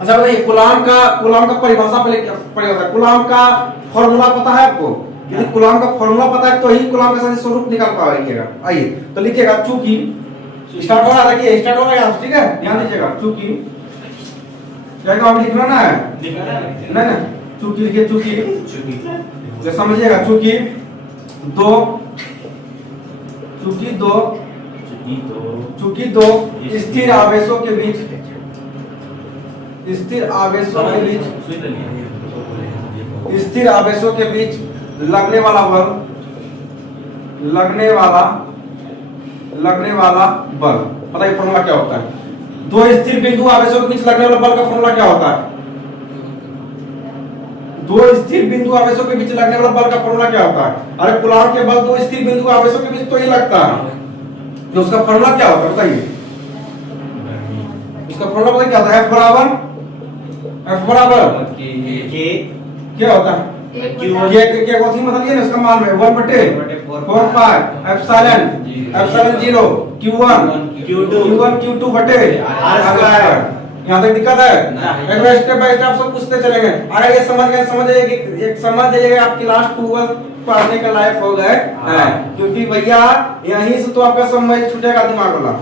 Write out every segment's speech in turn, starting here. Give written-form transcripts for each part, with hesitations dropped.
अच्छा बताइए, कूलाम का परिभाषा पहले क्या होता है? कूलाम का फॉर्मूला पता है आपको? यदि कूलाम का फॉर्मूला पता है तो ही कूलाम का सदिश स्वरूप निकाल पाइएगा। आइए तो लिखिएगा, चूंकि स्टार्ट हो रहा है, देखिए स्टार्ट हो रहा है, ठीक है, ध्यान दीजिएगा। चूंकि क्या काम लिखना ना है, नहीं चूंकि लिखिए, चूंकि समझिएगा, चूंकि दो स्थिर आवेशों के बीच लगने वाला बल, बताइए फॉर्मूला क्या होता है? दो स्थिर बिंदु आवेशों के बीच लगने वाला बल का फॉर्मूला क्या होता है? दो स्थिर बिंदु आवेशों के बीच लगने वाला बल का फॉर्मूला क्या होता है? अरे कूलाम के बल दो स्थिर बिंदु आवेशों के बीच तो ही लगता है, तो उसका फॉर्मूला क्या होता है बताइए? उसका फॉर्मूला बताइए क्या होता है? F बराबर क्या होता है? के कौन सी मतलब ये ना, इसका मान है 1/4 पाई एप्सिलॉन 0 Q1 Q2 बटे R²। यहाँ तक दिक्कत है? एक स्टेप बाय स्टेप सब पूछते चलेंगे। अरे ये समझ जाइएगा, आपकी लास्ट 12 पढ़ने का लायक हो गए हैं, क्योंकि भैया यहीं से तो आपका समय छूटेगा दिमाग वाला।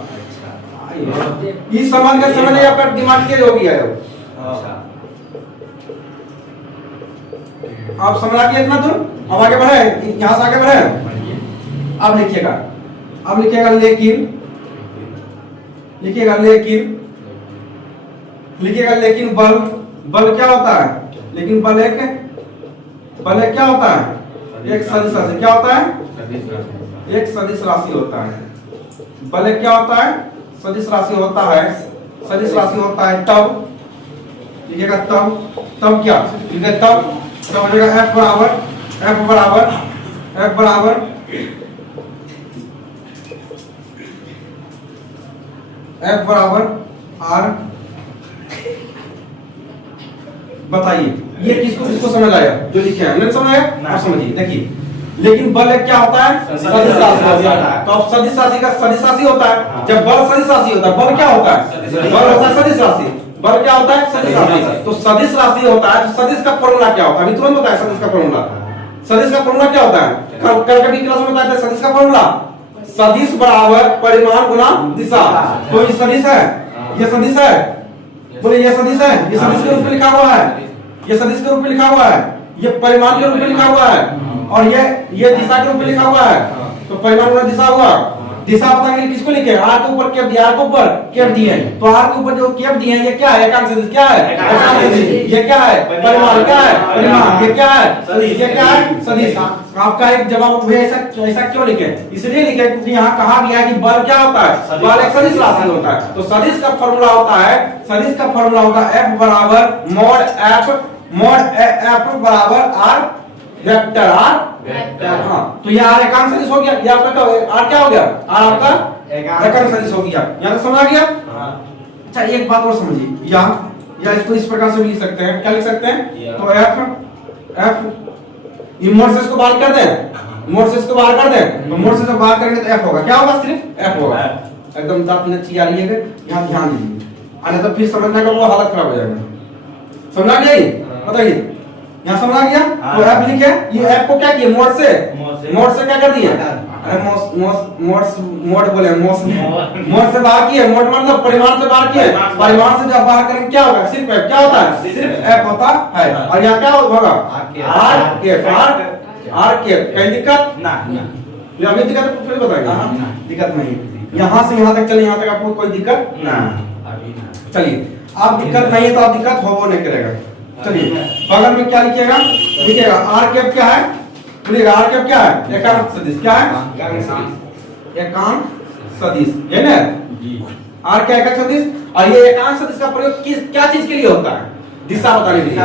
ये समझ आपका दिमाग तेज हो गया है। आप समझ आ गए इतना दूर? अब आगे बढ़े, यहाँ से आगे बढ़े। अब लिखिएगा लेकिन बल क्या होता है? लेकिन बल एक क्या होता है? एक सदिश राशि। क्या होता है? एक सदिश राशि होता है। बल एक क्या होता है? सदिश राशि होता है। तब लिखिएगा, तब क्या लिखिए? तब हो जाएगा F बराबर R। बताइए ये किसको समझ आया? जो लिखे हैं नहीं समझ आया? आप समझिए, देखिए, लेकिन बल एक क्या होता है? सदिश राशि। तो अब सदिश राशि का सदिश राशि होता है। जब बल सदिश राशि होता है, बल क्या होता है? बल होता है सदिश राशि। बल क्या होता है? सदिश राशि। तो सदिश राशि होता है, तो सदिश का फॉर्मूला क्या होता है? अभी तुरंत बताया सदिश का फॉर्मूला। सदिश का फॉर्मूला क्या होता है? कल की क्लास में बताया था सदिश का फॉर्मूला। सदिश बराबर परिमाण गुना दिशा। तो ये सदिश है, ये सदिश है, बोले ये सदिश है, ये सदिश के रूप में लिखा हुआ है, ये सदिश के रूप में लिखा हुआ है, ये परिमाण के रूप में लिखा हुआ है, और ये दिशा के रूप में लिखा हुआ है। तो परिमाण गुना दिशा हुआ। दिशा पता नहीं किसको लिखे? आर के ऊपर कैप दिया, आर के ऊपर कैप दिए हैं, तो आर के ऊपर जो कैप दिए हैं ये क्या है? एकांक सदिश। क्या है? एकांक सदिश। ये क्या है? परिमाण। क्या है? परिमाण। ये क्या है? सदिश। ये क्या है? सदिश। आपका एक जवाब ऐसा क्यों लिखे? इसलिए लिखे क्योंकि यहाँ कहा गया है कि बल क्या होता है? बल एक सदिश राशि होता है। तो सदिश का फॉर्मूला होता है F बराबर mod F बराबर R वेक्टर R। हाँ, तो ये R एकांक सदिश हो गया। ये आपका R क्या हो गया? R आपका एकांक सदिश हो गया। यहाँ समझ आ गया? अच्छा एक बात और समझिए, या इसको इस प्रकार से भी लिख सकते हैं। क्या लिख सकते हैं? तो F मोड से इसको बाहर कर दें, मोड से इसको बाहर कर दें, तो मोड से जब बाहर करेंगे तो F होगा। क्या होगा? सिर्फ F होगा। एकदम दांत में चिया रही है, यहाँ ध्यान दीजिए, अरे तो फिर समझने का वो हालत खराब हो जाएगा। समझ आ गया? बताइए, यहाँ समझ आ गया? तो F लिखे, ये F को क्या किया? मोड से क्या कर दिया? अरे मोड बोले मोड से बाहर किए। मोड मतलब परिमाण से बाहर किए। परिमाण से जब बाहर करेंगे क्या होगा? सिर्फ F। क्या होता है? सिर्फ F होता है। और यहाँ क्या होगा? R के। कहीं दिक्कत? नहीं। अभी दिक्कत है फिर बताएंगे। दिक्कत नहीं। यहाँ से यहाँ तक चले, यहाँ तक आपको कोई दिक्कत नहीं। चलिए, आप दिक्कत नहीं है तो आप दिक्कत हो नहीं करेगा। चलिए बगल में क्या लिखिएगा? R कैप क्या है? बोलिएगा R कैप क्या है? एकांक सदिश। क्या है? एकांक सदिश, है ना? R क्या एकांक सदिश? और ये एकांक सदिश का प्रयोग क्या चीज के लिए होता है? दिशा बताने के लिए।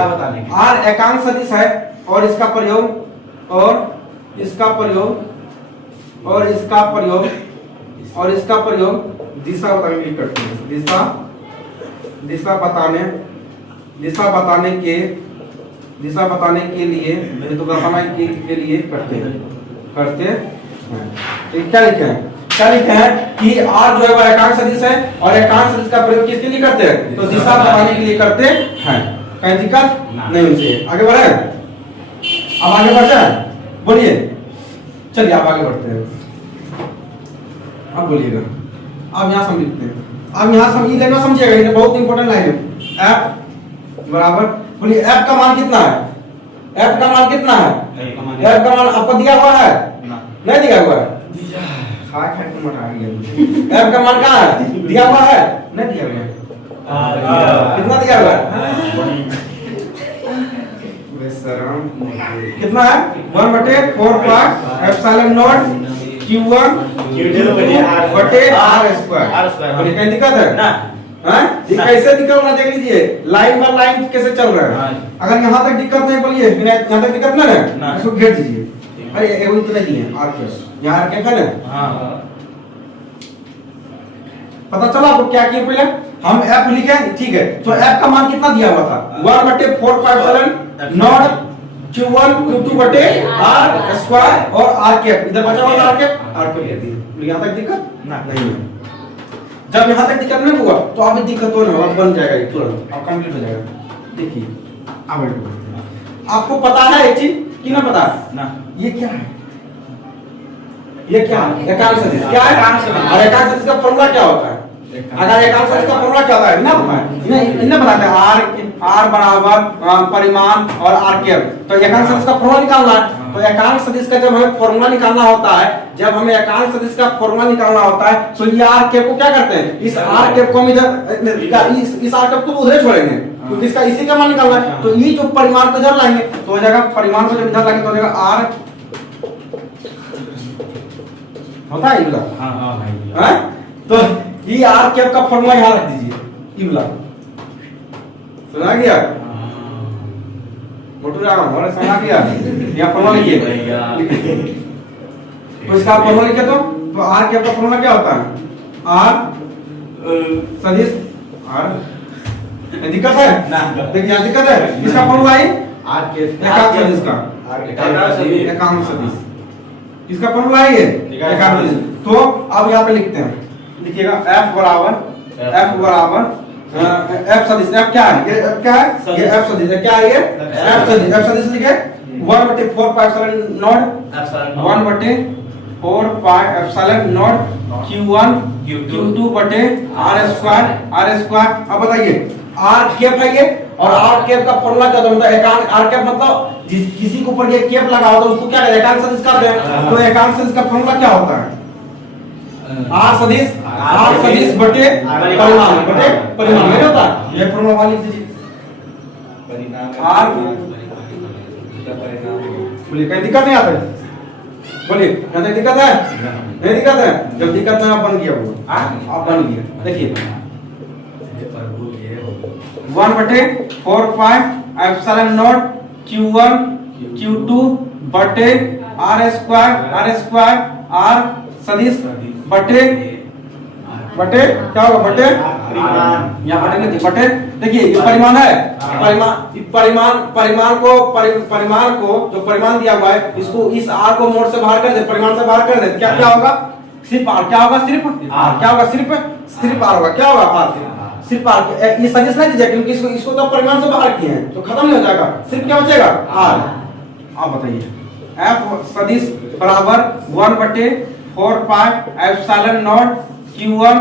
R एकांक सदिश है और इसका प्रयोग दिशा बताने के लिए करते हैं। दिशा बताने के लिए तो बताने के लिए करते हैं। क्या लिखे हैं? क्या लिखे हैं कि आर जो है वो एकांक सदिश है और एकांक सदिश का प्रयोग किसके लिए करते हैं? तो दिशा बताने के लिए करते हैं। कहीं दिक्कत नहीं होनी चाहिए। आगे बढ़े, अब आगे बढ़ जाए, बोलिए। चलिए आप आगे बढ़ते हैं, अब बोलिएगा। अब यहाँ समझते हैं, अब यहाँ समझ लेना, समझिएगा, ये बहुत इंपॉर्टेंट लाइन है। एफ बराबर, बोलिए एफ का मान कितना है? एफ का मान कितना है? एफ का मान आपको दिया हुआ है? नहीं दिया हुआ है? एफ का मान कहाँ है? दिया हुआ है? नहीं दिया हुआ है। कितना दिया हुआ है? कितना है? 1/4 एप्सिलॉन नॉट Q1 बटे R स्क्वायर। बोलिए कहीं दिक्कत है? हाँ? कैसे दिक्कत होना देख लीजिए, लाइन बाय लाइन कैसे चल रहा है। अगर यहाँ तक दिक्कत नहीं, बोलिए यहाँ तक दिक्कत नहीं है, इसको घेर दीजिए। अरे एगो इतना ही है आर के, यहाँ आर के है ना। पता चला आपको क्या किया? पहले हम f लिखे, ठीक है, तो f का मान कितना दिया हुआ था? 1/4 एप्सिलॉन नॉट Q1 Q2 बटे R स्क्वायर और R कैप, इधर बचा हुआ R कैप लिख दिए। यहाँ तक दिक्कत नहीं है। जब यहाँ तक दिक्कत नहीं हुआ तो अभी दिक्कत हो ना, बन जाएगा ये तुरंत, अब कंप्लीट हो जाएगा। देखिए अब आपको पता है एक चीज कि ना पता ना, ये क्या है? ये क्या है? एकांक सदिश क्या है? और एकांक सदिश का फॉर्मूला क्या होता है? अगर एकांक सदिश का फॉर्मूला क्या होता है ना पता है? इन्हें बताते हैं R बराबर परिमाण और R कैप। तो एकांक सदिश का फॉर्मूला निकालना है। तो एकांक सदिश का जब हमें फॉर्मूला निकालना होता है, जब हमें एकांक सदिश का फॉर्मूला निकालना होता है, तो ये R कैप को क्या करते हैं? इस R कैप को हम इधर, इस R कैप को उधर छोड़ेंगे क्योंकि इसका इसी का मान निकालना है। तो ये जो परिमाण को इधर लाएंगे तो हो जाएगा, परिमाण को जब इधर लाएंगे तो हो जाएगा R होता है इबला। हां भाई, तो ये R कैप का फॉर्मूला यहां रख दीजिए, इबला सुना गया? मोटू राम हमारे सुना गया? यहाँ फॉर्मूला लिखिए, तो इसका फॉर्मूला लिखे तो R कैप का फॉर्मूला क्या होता है? R सदिश R, दिक्कत है ना? देखिए यहाँ दिक्कत है, इसका फॉर्मूला है R कैप एकांक सदिश का, एकांक सदिश इसका फॉर्मूला है ये एकांक सदिश। तो अब यहाँ पे लिखते हैं, लिखिएगा F बराबर F सदिश। F क्या है? ये F क्या है? ये F सदिश है। क्या है ये? F सदिश। F सदिश लिखे 1/4 epsilon not 1/4 epsilon not Q1 Q2 बटे R स्क्वायर। अब बताइए R कैप है ये, और R कैप का फॉर्मूला क्या होता है? एकांक R कैप मतलब किसी के ऊपर ये कैप लगा होता है उसको क्या कहते हैं? एकांक सदिश कहते हैं। तो एकांक सदिश का फॉर्मूला क्या होता है? R सदिश बटे परिमाण नहीं होता? ये फॉर्मूला लिख दीजिए, R बोलिए कहीं दिक्कत नहीं आता? बोलिए यहाँ तक दिक्कत है? नहीं दिक्कत है? जब दिक्कत ना बन गया वो आप बन गया। देखिए 1/4 एप्सिलॉन नॉट Q1 Q2 बटे R स्क्वायर R सदिश बटे क्या होगा? बटे यहाँ बटे नहीं, बटे देखिए ये परिमाण है। परिमाण को जो परिमाण दिया हुआ है, इसको इस R को मोड से बाहर कर दे, परिमाण से बाहर कर दे, क्या होगा? सिर्फ R। क्या होगा? सिर्फ R। क्या होगा? सिर्फ R होगा। क्या होगा? R सिर्फ R। ये सदिश नहीं दीजिए क्योंकि इसको तो परिमाण से बाहर किए हैं तो खत्म नहीं हो जाएगा, सिर्फ क्या बचेगा? R। अब बताइए F सदिश बराबर 1/4 एप्सिलॉन नॉट Q1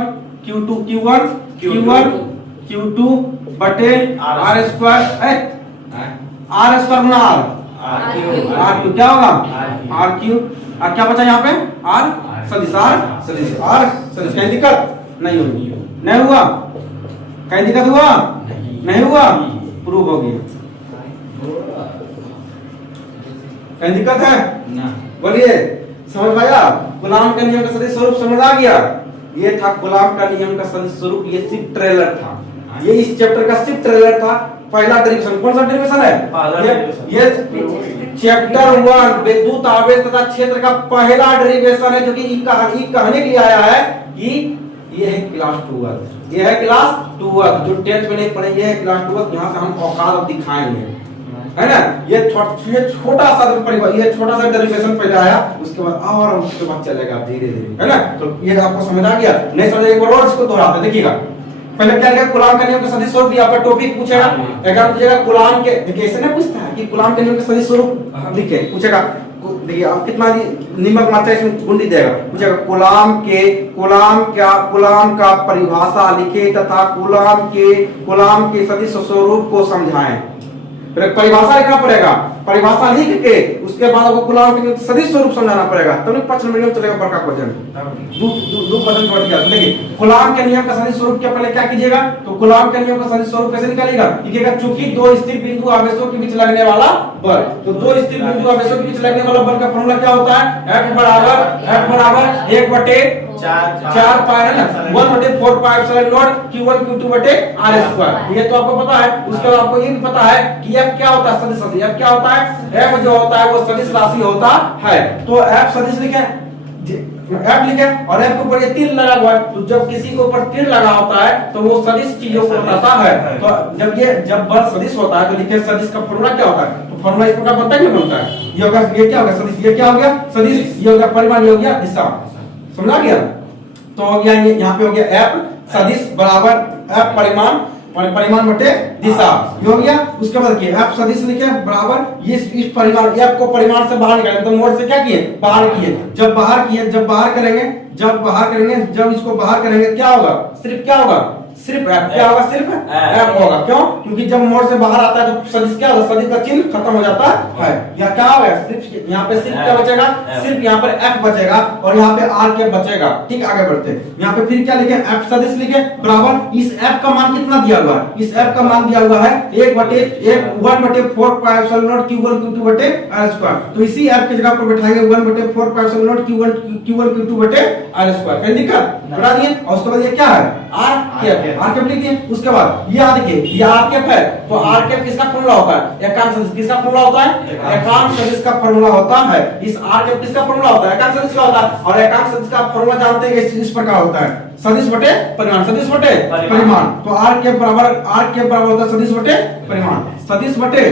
Q2 बटे R स्क्वायर गुना R क्यू। क्या होगा? R Q. और क्या बचा यहाँ पे? R सदिश। कहीं दिक्कत नहीं होगी? नहीं हुआ? कहीं दिक्कत हुआ? नहीं हुआ? प्रूव हो गया। कहीं दिक्कत है? बोलिए समझ पाया? गुलाम का नियम का सदिश स्वरूप समझ आ गया? ये था गुलाम का नियम का सदिश स्वरूप। ये सिर्फ ट्रेलर था, ये इस चैप्टर का सिर्फ ट्रेलर था। पहला डेरिवेशन कौन सा डेरिवेशन है? ये चैप्टर 1 विद्युत आवेश तथा क्षेत्र का पहला डेरिवेशन है जो कि कहने के लिए आया है कि ये है क्लास 2 जो 10th में नहीं पढ़े, ये है क्लास 2। यहाँ से हम औकात दिखाएंगे है ना। ये छोटा सा परिभाषा, ये छोटा सा डेरिवेशन पहले आया, उसके बाद और उसके बाद चलेगा धीरे धीरे, है ना। तो ये आपको समझ आ गया, नहीं समझ एक बार और इसको दोहराते देखिएगा। पहले क्या लिखा, गुलाम के नियम के सदिश स्वरूप, यहाँ पर टॉपिक पूछेगा, एग्जाम पूछेगा गुलाम के, देखिए ऐसे ना पूछता है कि गुलाम के नियम के सदिश स्वरूप लिखे, पूछेगा। देखिए आप कितना निमक मात्रा इसमें गुंडी देगा, पूछेगा गुलाम का परिभाषा लिखे तथा गुलाम के सदिश स्वरूप को समझाएं। परिभाषा लिखना पड़ेगा, परिभाषा लिख के उसके बाद आपको गुलाम के सदिश स्वरूप समझाना पड़ेगा, तब नहीं 5 मिनट में चलेगा बड़का क्वेश्चन। दो क्वेश्चन बढ़ गया। देखिए गुलाम के नियम का सदिश स्वरूप के पहले क्या कीजिएगा, तो गुलाम के नियम का सदिश स्वरूप कैसे निकालेगा, लिखिएगा चूंकि दो स्थिर बिंदु आवेशों के बीच लगने वाला बल, तो दो स्थिर बिंदु आवेशों के बीच लगने वाला बल का फॉर्मूला क्या होता है, F बराबर 1/4 पाई है ना, 1/4 pi epsilon not Q1 Q2 बटे R स्क्वायर। ये तो आपको पता है। उसके बाद आपको ये भी पता है कि F क्या होता है, सदिश राशि। F क्या होता है, F जो होता है वो सदिश राशि होता है। तो F सदिश लिखे, F लिखे और F के ऊपर ये तीर लगा हुआ है, तो जब किसी के ऊपर तीर लगा होता है तो वो सदिश चीजों को बताता है। तो जब बल सदिश होता है तो लिखे सदिश का फॉर्मूला क्या होता है, तो फॉर्मूला इस प्रकार बनता है, क्या बनता है, ये होगा, ये क्या होगा सदिश, ये क्या हो गया सदिश, ये हो गया परिमाण, ये हो गया दिशा, समझा गया। तो यहाँ पे हो गया F सदिश बराबर F परिमाण बटे दिशा, ये हो गया। उसके बाद देखिए F सदिश लिखे बराबर इस परिमाण, F को परिमाण से बाहर निकाले, तो मोड से क्या किए, बाहर किए। जब बाहर करेंगे, जब इसको बाहर करेंगे क्या होगा, सिर्फ क्या होगा, सिर्फ F क्या होगा, सिर्फ F होगा। क्यों, क्योंकि जब मोड से बाहर आता है तो सदिश क्या होगा, सदिश का चिन्ह खत्म हो जाता है। यहाँ क्या होगा, सिर्फ यहाँ पे सिर्फ क्या बचेगा, सिर्फ यहाँ पर F बचेगा और यहाँ पे R के बचेगा। ठीक, आगे बढ़ते हैं। यहाँ पे फिर क्या लिखे, F सदिश लिखे बराबर इस F का मान कितना दिया हुआ है, इस F का मान दिया हुआ है 1/4 pi epsilon not Q1 Q2 बटे R स्क्वायर। तो इसी F की जगह पर बैठाएंगे 1/4 pi epsilon not Q1 Q2 बटे R स्क्वायर। कोई दिक्कत, बढ़ा दिए। और उसके बाद ये क्या है, R कैप लिख दिए। उसके बाद ये याद रखिए, ये R कैप है, तो R कैप किसका फॉर्मूला होता है, एकांक सदिश। किसका फॉर्मूला होता है, एकांक सदिश का फॉर्मूला होता है। इस R कैप किसका फॉर्मूला होता है, एकांक सदिश का होता है। और एकांक सदिश का फॉर्मूला जानते हैं इस प्रकार होता है, सदिश बटे परिमाण, सदिश बटे परिमाण। तो R कैप बराबर होता है सदिश बटे परिमाण, सदिश बटे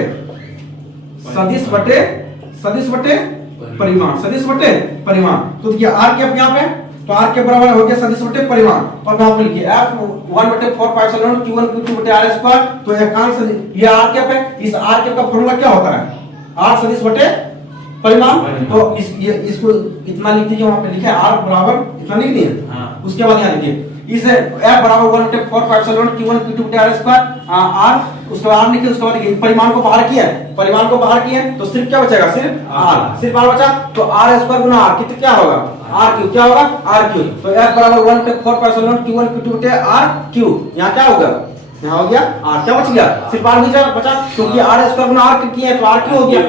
परिमाण। तो देखिए R कैप यहाँ पे, तो R के बराबर हो गया सदिश बटे परिमाण। और यहाँ पे लिखिए F 1/4 pi epsilon not Q1 Q2 बटे R स्क्वायर। तो एकांक सदिश, ये R कैप है, इस R कैप का फॉर्मूला क्या होता है, R सदिश बटे परिमाण। तो इसको इतना लिख दीजिए, वहां पे लिखे R बराबर इतना लिख दिए। उसके बाद यहाँ लिखिए इसे F बराबर 1/4 pi epsilon not Q1 Q2 बटे R स्क्वायर R, उसके बाद R लिखिए। उसके बाद लिखिए परिमाण को बाहर किया, तो सिर्फ क्या बचेगा, सिर्फ R बचा। तो R स्क्वायर गुना R कितना क्या होगा, R क्यूब, क्या होगा R क्यूब। तो F बराबर 1/4 pi epsilon not Q1 Q2 बटे R क्यूब। यहाँ क्या होगा, यहाँ हो गया R, क्या बच गया, सिर्फ R बचा, क्योंकि R स्क्वायर गुना R किया है तो R क्यूब हो गया।